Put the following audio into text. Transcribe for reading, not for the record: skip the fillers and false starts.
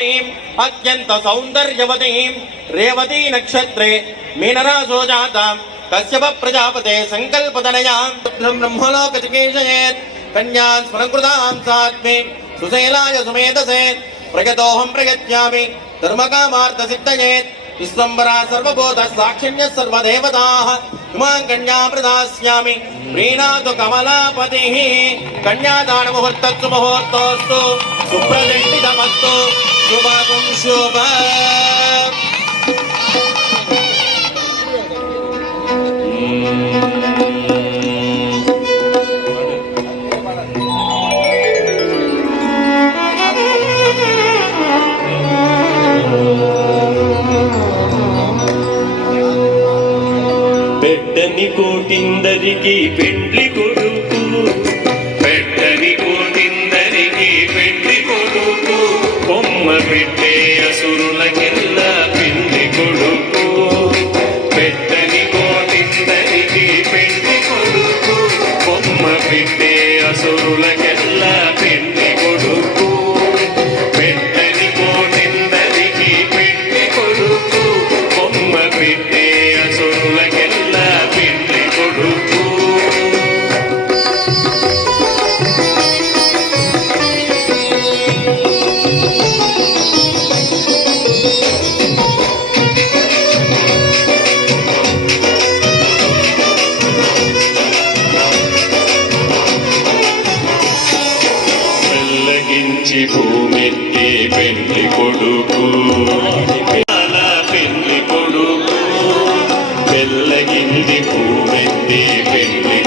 अत्यंत सौंदर्यवतीं रेवती नक्षत्रे मीनराशो जातां कश्यप प्रजापते संकल्पतनयां ब्रह्मलोकचिकीर्षयेत् कन्यां स्मरकृतां सात्मे सुशैलाय सुमेधसे प्रगतोऽहं प्रगत्यामि धर्मकामार्थसिद्धये विश्वम्बरा सर्वभूत साक्षिण्य सर्वदेवताः इमां कन्यां प्रदास्यामि प्रीणातु कमलापतिः कन्यादान मुहूर्तस्तु मुहूर्तोऽस्तु सुप्रतिष्ठितमस्तु शुभं शुभम् పెట్టని కోటిందరికి పెండ్లి కొడుకు పెట్టని కోటిందరికి పెండ్లి కొడుకు బొమ్మ పెట్టే అసురులకెల్లా పెండ్లి కొడుకు పెట్టని కోటిందరికి పెండ్లి కొడుకు బొమ్మ పెట్టే అసురులకెల్లా పెండ్లి కొడుకు పెట్టని కోటిందరికి పెండ్లి కొడుకు బొమ్మ పెట్టే అసురులకెల్లా పెండ్లి కొడుకు వెల్లగించి భూమెత్తే పెండ్లి కొడుకు పెండ్లి కొడుకు వెల్లగించి భూమెత్తే పెండ్లి